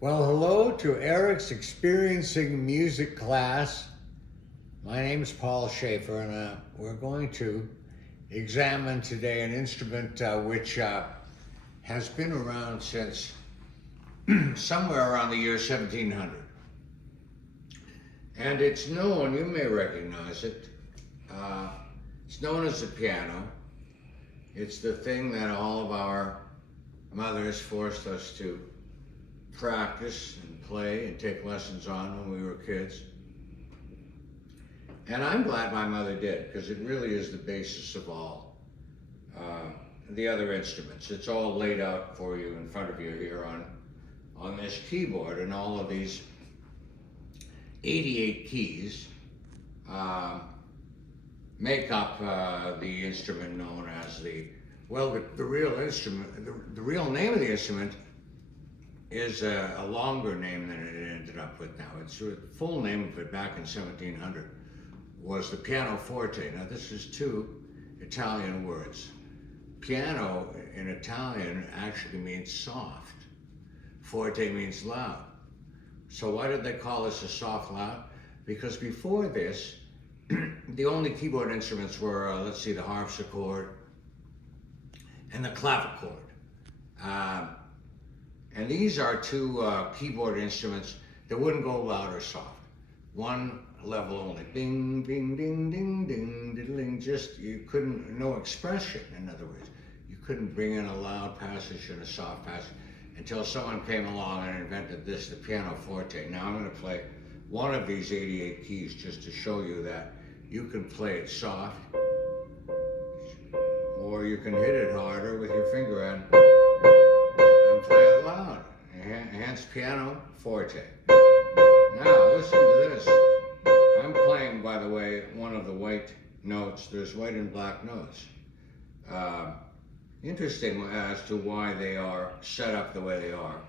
Well, hello to Eric's Experiencing Music class. My name is Paul Schaefer, and we're going to examine today an instrument which has been around since somewhere around the year 1700. And it's known, you may recognize it, it's known as the piano. It's the thing that all of our mothers forced us to practice and play and take lessons on when we were kids. And I'm glad my mother did, because it really is the basis of all the other instruments. It's all laid out for you in front of you here on this keyboard, and all of these 88 keys make up the instrument known as the real instrument. The real name of the instrument is a longer name than it ended up with now. Its full name of it back in 1700 was the pianoforte. Now this is two Italian words. Piano in Italian actually means soft. Forte means loud. So why did they call this a soft loud? Because before this, the only keyboard instruments were, let's see, the harpsichord and the clavichord. And these are two keyboard instruments that wouldn't go loud or soft. One level only. Ding, ding, ding, ding, ding, ding. Just, you couldn't, no expression, in other words. You couldn't bring in a loud passage and a soft passage until someone came along and invented this, the pianoforte. Now I'm going to play one of these 88 keys just to show you that you can play it soft, or you can hit it harder with your finger and play it loud. Hence pianoforte. Now listen to this. I'm playing, by the way, one of the white notes. There's white and black notes. Interesting as to why they are set up the way they are.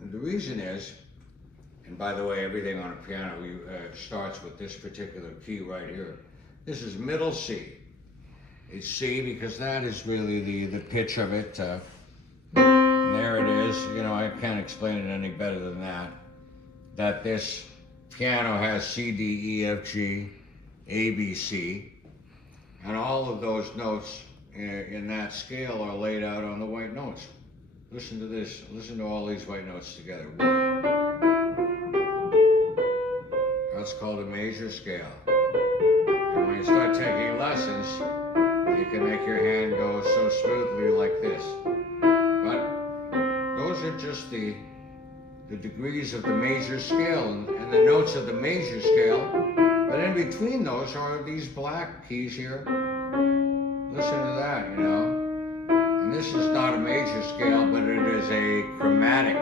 And the reason is, and by the way, everything on a piano starts with this particular key right here. This is middle C. It's C because that is really the pitch of it. There it is. You know, I can't explain it any better than that. That this piano has C, D, E, F, G, A, B, C, and all of those notes in that scale are laid out on the white notes. Listen to this. Listen to all these white notes together. That's called a major scale. And when you start taking lessons, you can make your hand go so smoothly like this. But those are just the degrees of the major scale and the notes of the major scale. But in between those are these black keys here. Listen to that, you know. And this is not a major scale, but it is a chromatic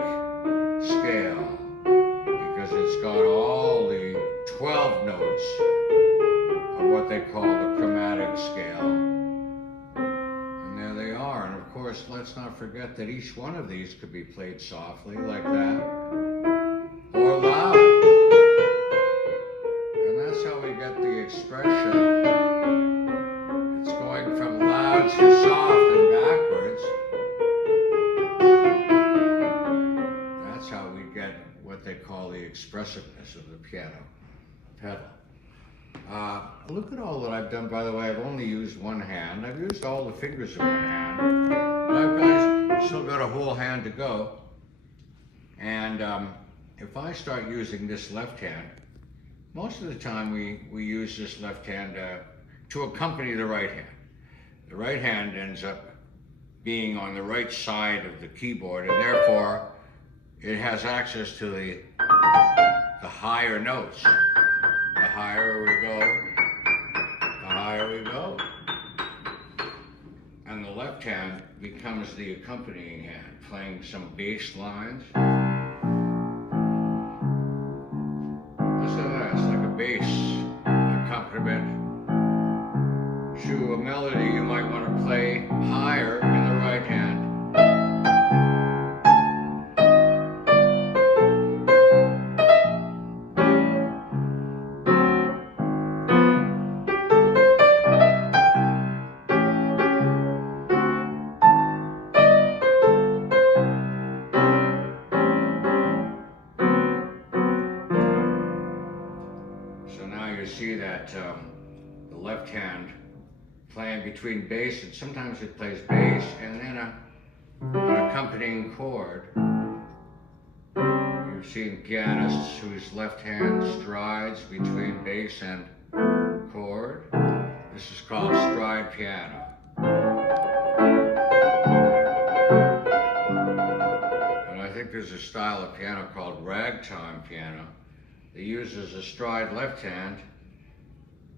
scale, because it's got all the 12 notes of what they call the chromatic scale. And there they are. And of course, let's not forget that each one of these could be played softly like that, or loud. And that's how we get the expression. It's going from loud to soft and backwards. That's how we get what they call the expressiveness of the piano pedal. Look at all that I've done, by the way. I've only used one hand. I've used all the fingers of one hand, but I've still got a whole hand to go. And if I start using this left hand, most of the time we use this left hand to accompany the right hand. The right hand ends up being on the right side of the keyboard, and therefore it has access to the higher notes. The higher we go, the higher we go. And the left hand becomes the accompanying hand, playing some bass lines. Listen to that, it's like a bass accompaniment to a melody you might want to play higher in the right hand. see that the left hand playing between bass, and sometimes it plays bass and then an accompanying chord. You've seen pianists whose left hand strides between bass and chord. This is called stride piano. And I think there's a style of piano called ragtime piano that uses a stride left hand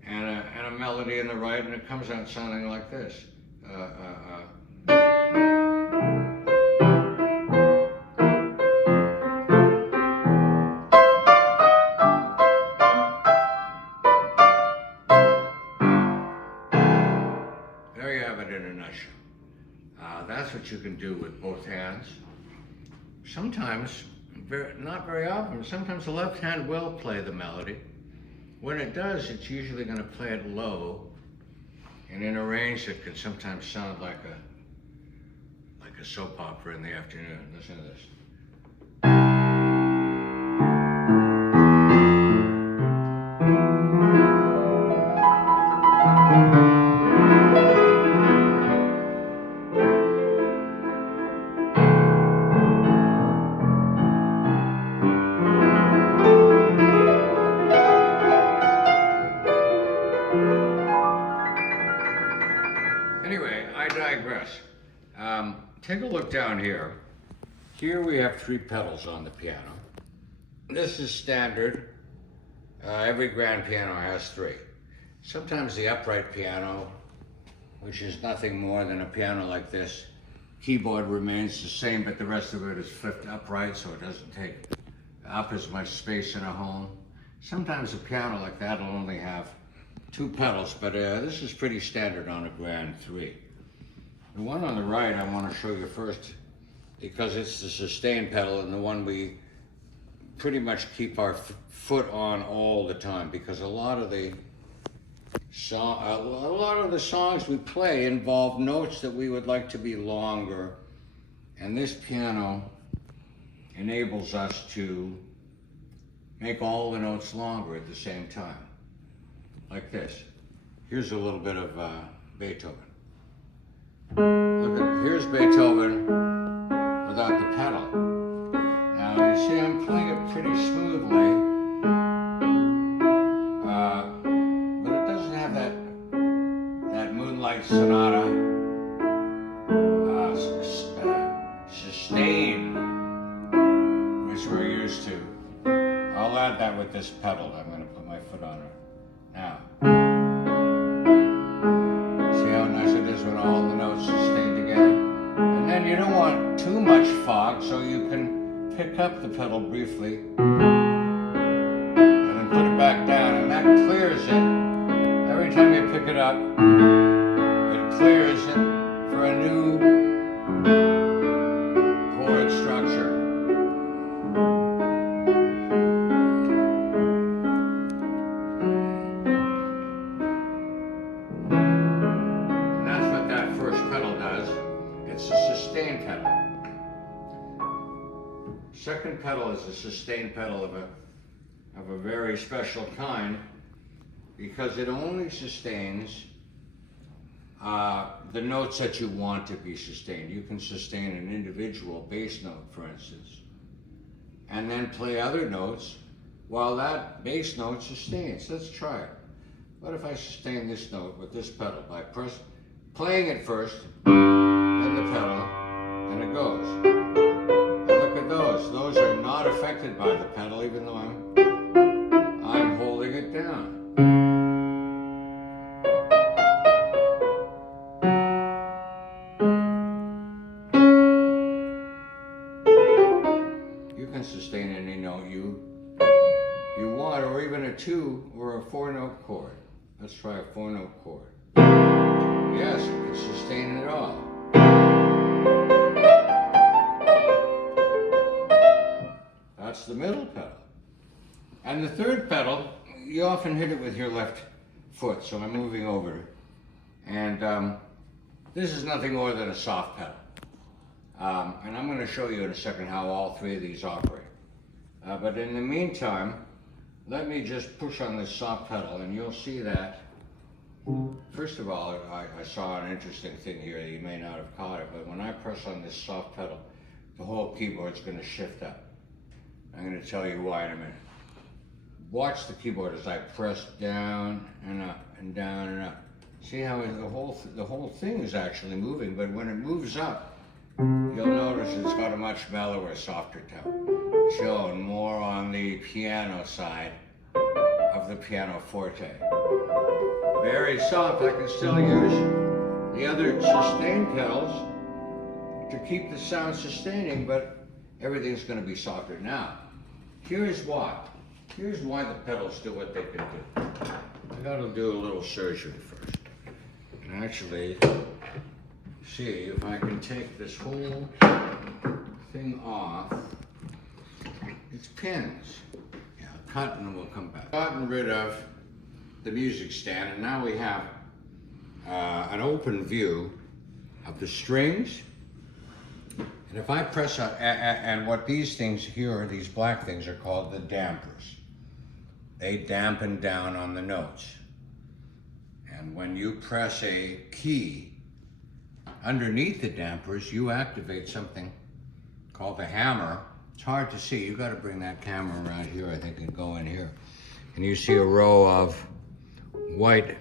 and a melody in the right, and it comes out sounding like this. There you have it in a nutshell. That's what you can do with both hands. Sometimes, not very often, sometimes the left hand will play the melody. When it does, it's usually going to play it low and in a range that can sometimes sound like a soap opera in the afternoon. Listen to this. Anyway, I digress. Take a look down here. Here we have 3 pedals on the piano. This is standard. Every grand piano has 3. Sometimes the upright piano, which is nothing more than a piano like this, keyboard remains the same, but the rest of it is flipped upright so it doesn't take up as much space in a home. Sometimes a piano like that will only have 2 pedals, but this is pretty standard on a grand 3. The one on the right I want to show you first because it's the sustain pedal, and the one we pretty much keep our foot on all the time, because a lot of the songs we play involve notes that we would like to be longer, and this piano enables us to make all the notes longer at the same time. Like this. Here's a little bit of Beethoven. Look at, here's Beethoven without the pedal. Now you see I'm playing it pretty smoothly, but it doesn't have that Moonlight Sonata sustain, which we're used to. I'll add that with this pedal. I'm going to put my foot on it. Now, see how nice it is when all the notes stay together? And then you don't want too much fog, so you can pick up the pedal briefly and then put it back down, and that clears it. Every time you pick it up, it clears it for a new chord structure. Second pedal is a sustain pedal of a very special kind, because it only sustains the notes that you want to be sustained. You can sustain an individual bass note, for instance, and then play other notes while that bass note sustains. Let's try it. What if I sustain this note with this pedal by playing it first, then the pedal, and it goes. Those are not affected by the pedal, even though I'm holding it down. You can sustain any note you want, or even a 2 or a 4-note chord. Let's try a 4-note chord. Yes, you can sustain it all. That's the middle pedal. And the third pedal, you often hit it with your left foot, so I'm moving over. And this is nothing more than a soft pedal. And I'm going to show you in a second how all 3 of these operate. But in the meantime, let me just push on this soft pedal and you'll see that, first of all, I saw an interesting thing here. You may not have caught it, but when I press on this soft pedal, the whole keyboard's going to shift up. I'm going to tell you why in a minute. Watch the keyboard as I press down and up and down and up. See how the whole thing is actually moving, but when it moves up, you'll notice it's got a much mellower, softer tone, shown more on the piano side of the pianoforte. Very soft. I can still use the other sustain pedals to keep the sound sustaining, but everything's going to be softer. Now, here's why. Here's why the pedals do what they can do. I got to do a little surgery first. And actually, see if I can take this whole thing off. It's pins. Yeah, cut and then we'll come back. Gotten rid of the music stand, and now we have an open view of the strings. And if I press and what these things here, these black things, are called the dampers. They dampen down on the notes. And when you press a key underneath the dampers, you activate something called the hammer. It's hard to see. You got to bring that camera around here, I think, and go in here. And you see a row of white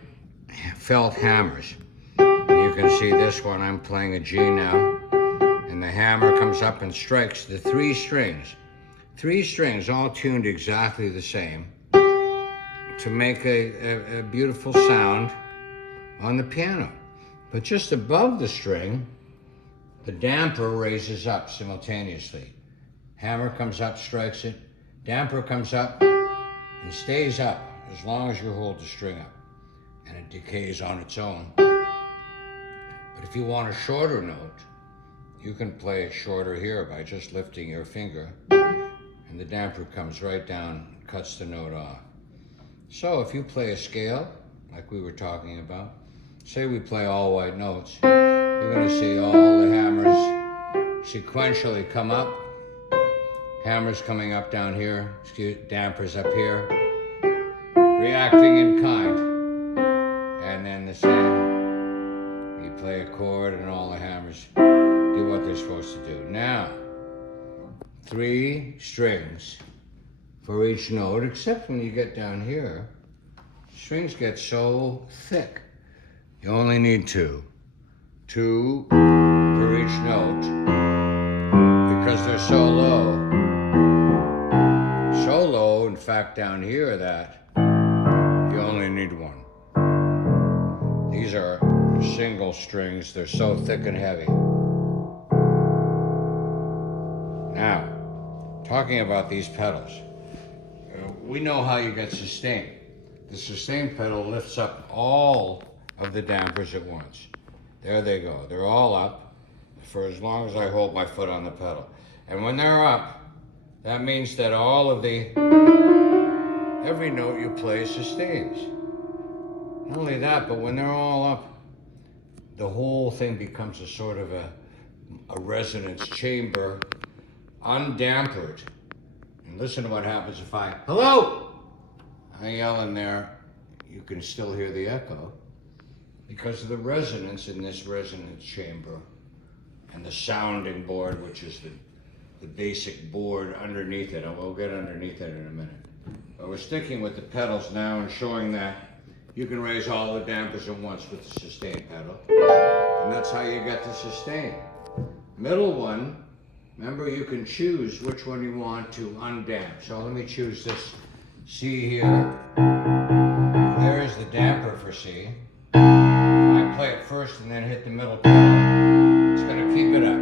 felt hammers. And you can see this one, I'm playing a G now. And the hammer comes up and strikes the three strings all tuned exactly the same to make a beautiful sound on the piano. But just above the string, the damper raises up simultaneously. Hammer comes up, strikes it, damper comes up and stays up as long as you hold the string up, and it decays on its own. But if you want a shorter note, you can play it shorter here by just lifting your finger, and the damper comes right down, cuts the note off. So if you play a scale, like we were talking about, say we play all white notes, you're going to see all the hammers sequentially come up, hammers coming up down here, dampers up here, reacting in kind, and then the same. You play a chord and all the hammers do what they're supposed to do. Now, 3 strings for each note, except when you get down here, strings get so thick. You only need 2. 2 per each note, because they're so low. So low, in fact, down here, that you only need 1. These are single strings. They're so thick and heavy. Now, talking about these pedals, we know how you get sustain. The sustain pedal lifts up all of the dampers at once. There they go. They're all up for as long as I hold my foot on the pedal. And when they're up, that means that every note you play sustains. Not only that, but when they're all up, the whole thing becomes a sort of a resonance chamber, undampered. And listen to what happens if hello! I yell in there, you can still hear the echo because of the resonance in this resonance chamber and the sounding board, which is the basic board underneath it. And we'll get underneath it in a minute. But we're sticking with the pedals now and showing that you can raise all the dampers at once with the sustain pedal. And that's how you get the sustain. Middle one, remember, you can choose which one you want to undamp. So let me choose this C here. There is the damper for C. If I play it first and then hit the middle pedal, it's going to keep it up.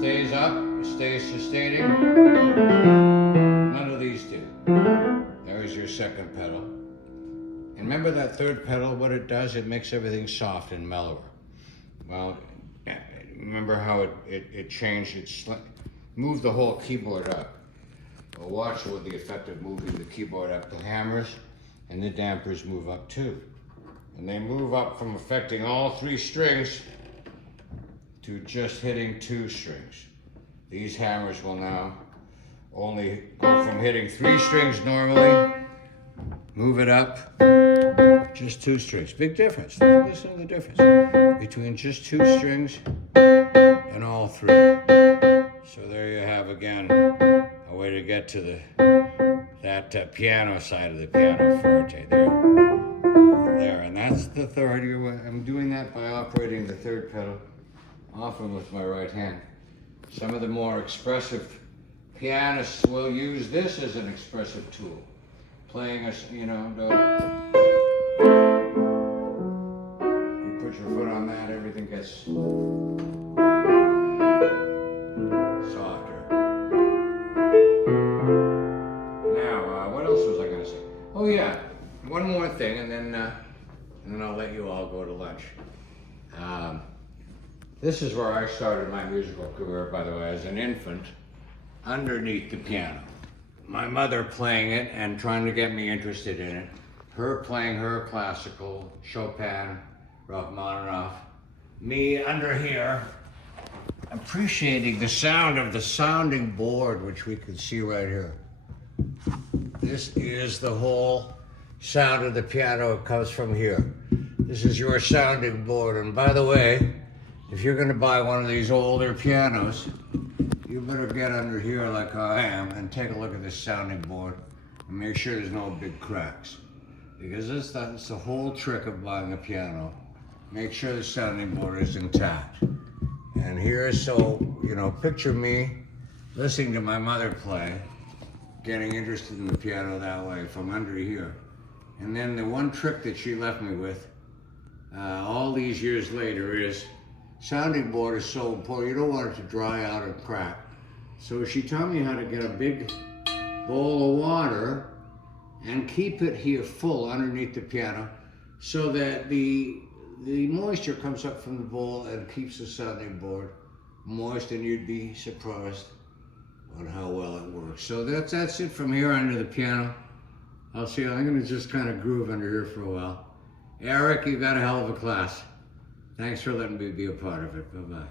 Stays up, it stays sustaining. None of these do. There's your second pedal. And remember that third pedal, what it does? It makes everything soft and mellower. Well, remember how it changed? Moved the whole keyboard up. Well, watch with the effect of moving the keyboard up. The hammers and the dampers move up too. And they move up from affecting all 3 strings to just hitting 2 strings. These hammers will now only go from hitting 3 strings normally, move it up, just 2 strings. Big difference. Listen to the difference between just 2 strings and all 3. So there you have again a way to get to that piano side of the pianoforte there, and that's the third. I'm doing that by operating the third pedal often with my right hand. Some of the more expressive pianists will use this as an expressive tool, playing a, you put your foot on that, everything gets softer. Now, what else was I going to say? Oh yeah, one more thing, and then I'll let you all go to lunch. This is where I started my musical career, by the way, as an infant, underneath the piano. My mother playing it and trying to get me interested in it. Her playing her classical, Chopin, Rachmaninoff. Me under here, appreciating the sound of the sounding board, which we can see right here. This is the whole sound of the piano. It comes from here. This is your sounding board. And by the way, if you're going to buy one of these older pianos, you better get under here like I am and take a look at this sounding board and make sure there's no big cracks. Because that's the whole trick of buying a piano. Make sure the sounding board is intact. And here, so, picture me listening to my mother play, getting interested in the piano that way from under here. And then the one trick that she left me with all these years later is sounding board is so important. You don't want it to dry out or crack. So she taught me how to get a big bowl of water and keep it here full underneath the piano so that the moisture comes up from the bowl and keeps the sounding board moist, and you'd be surprised on how well it works. So that's it from here under the piano. I'm going to just kind of groove under here for a while. Eric, you got a hell of a class. Thanks for letting me be a part of it. Bye-bye.